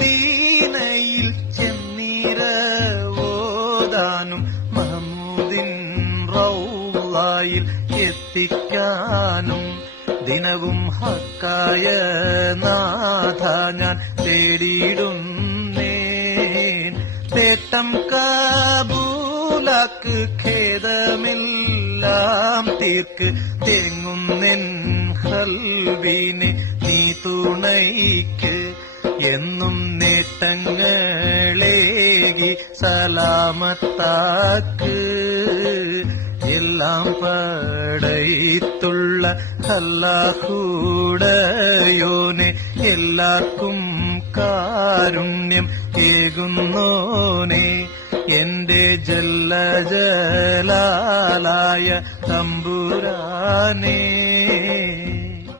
മദീനയിൽ ചെന്നിരവോദാനും മഹമൂദിൻ റൗളയിൽ എത്തിക്കാനും ദിനവും ഹക്കായ നാഥ ഞാൻ തേടിയിടുന്നേൻ. തേട്ടം കാബൂലാക്ക് ഖേദമെല്ലാം തീർക്ക് തേങ്ങുന്നെൻ ഖൽബിനെ നീ തുണയ്ക്ക്. എന്നും നേട്ടങ്ങളേകി സലാമത്താക്ക്. എല്ലാം പടയിട്ടുള്ള അല്ലാഹുടയോനെ എല്ലാവർക്കും കാരുണ്യം ഏകുന്നോനെ. എന്റെ ജല്ല ജലാലായ തമ്പുരാനേ